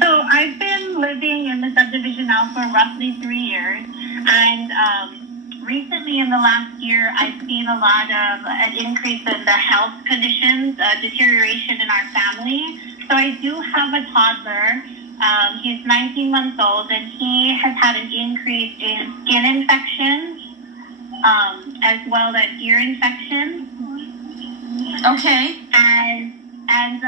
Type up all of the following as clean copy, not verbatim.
So I've been living in the subdivision now for roughly 3 years, and recently in the last year, I've seen a lot of an increase in the health conditions, deterioration in our family. So I do have a toddler. He's 19 months old, and he has had an increase in skin infections, as well as ear infections. Okay. And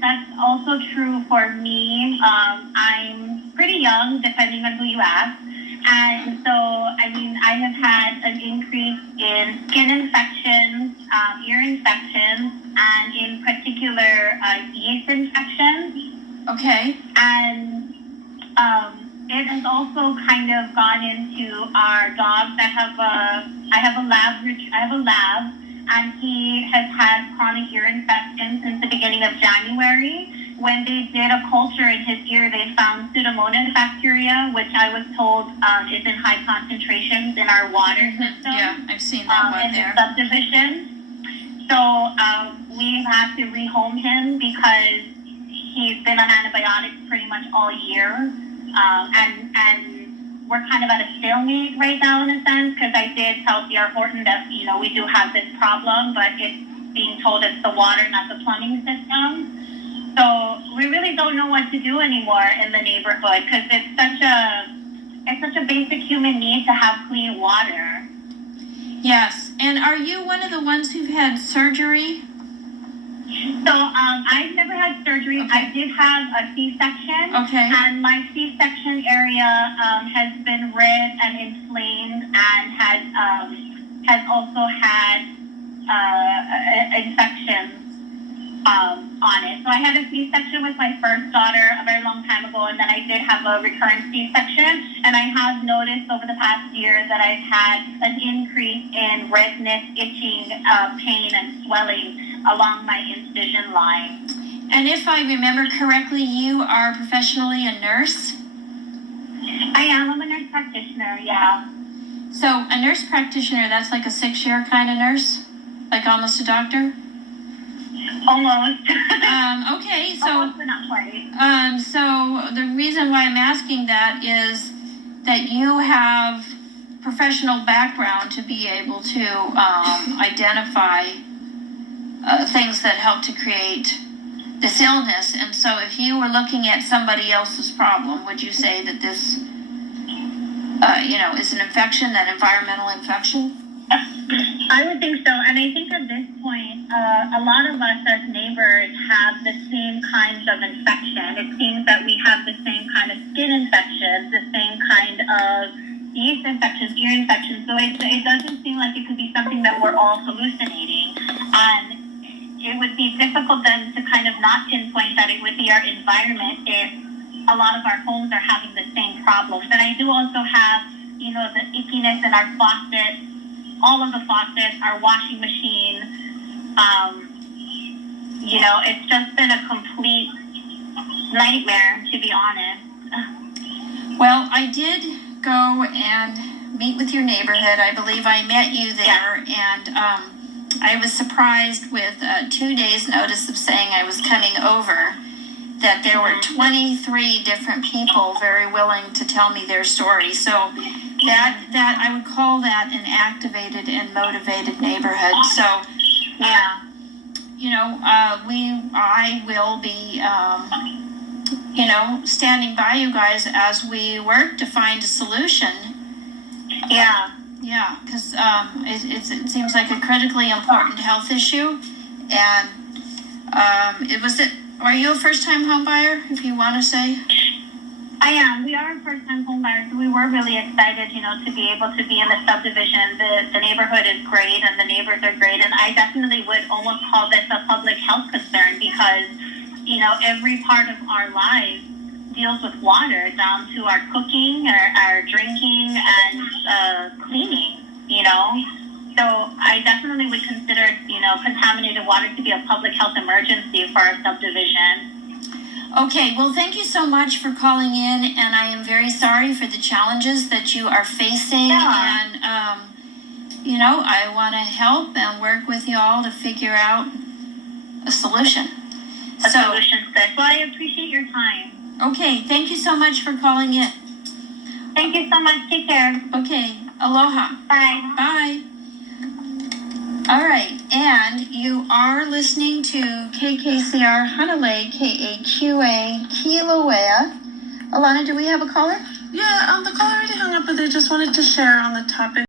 that's also true for me. I'm pretty young, depending on who you ask. And so, I mean, I have had an increase in skin infections, ear infections, and in particular, yeast infections. Okay. And it has also kind of gone into our dogs. I have a lab, and he has had chronic ear infections since the beginning of January. When they did a culture in his ear, they found Pseudomonas bacteria, which I was told is in high concentrations in our water system. Yeah, I've seen that one in there. the subdivision. So we've had to rehome him because he's been on antibiotics pretty much all year, and we're kind of at a stalemate right now in a sense, because I did tell DR Horton that, we do have this problem, but it's being told it's the water, not the plumbing system. So we really don't know what to do anymore in the neighborhood, because it's such a basic human need to have clean water. Yes. And are you one of the ones who've had surgery? So I've never had surgery. Okay. I did have a C-section. Okay. And my C-section area has been red and inflamed, and has also had infections on it. So I had a C-section with my first daughter a very long time ago, and then I did have a recurrent C-section. And I have noticed over the past year that I've had an increase in redness, itching, pain, and swelling along my incision line. And if I remember correctly, you are professionally a nurse? I'm a nurse practitioner, yeah. So a nurse practitioner, that's like a 6-year kind of nurse? Like almost a doctor? Almost. Okay, so... Almost, but not quite. So the reason why I'm asking that is that you have professional background to be able to identify things that help to create this illness. And so if you were looking at somebody else's problem, would you say that this, is an infection, an environmental infection? I would think so. And I think at this point, a lot of us as neighbors have the same kinds of infection. It seems that we have the same kind of skin infections, the same kind of yeast infections, ear infections. So it doesn't seem like it could be something that we're all hallucinating. And it would be difficult then to kind of not pinpoint that it would be our environment if a lot of our homes are having the same problems. And I do also have, the ickiness in our faucets, all of the faucets, our washing machine. It's just been a complete nightmare, to be honest. Well, I did go and meet with your neighborhood. I believe I met you there, yeah. And I was surprised with 2 days' notice of saying I was coming over, that there were 23 different people very willing to tell me their story. So that I would call that an activated and motivated neighborhood. So, yeah. I will be, standing by you guys as we work to find a solution. Yeah. Yeah, because it seems like a critically important health issue. And are you a first-time home buyer, if you want to say? I am. We are a first-time home buyer, so we were really excited, to be able to be in the subdivision. The neighborhood is great, and the neighbors are great, and I definitely would almost call this a public health concern because, every part of our lives deals with water, down to our cooking, our drinking, and cleaning, So I definitely would consider, contaminated water to be a public health emergency for our subdivision. Okay, well, thank you so much for calling in, and I am very sorry for the challenges that you are facing. Yeah. And, I want to help and work with you all to figure out a solution. a solution fit. Well, I appreciate your time. Okay, thank you so much for calling in. Thank you so much. Take care. Okay, aloha. Bye. Bye. All right, and you are listening to KKCR Hanalei, KHUA, Kilauea. Alana, do we have a caller? Yeah, the caller already hung up, but they just wanted to share on the topic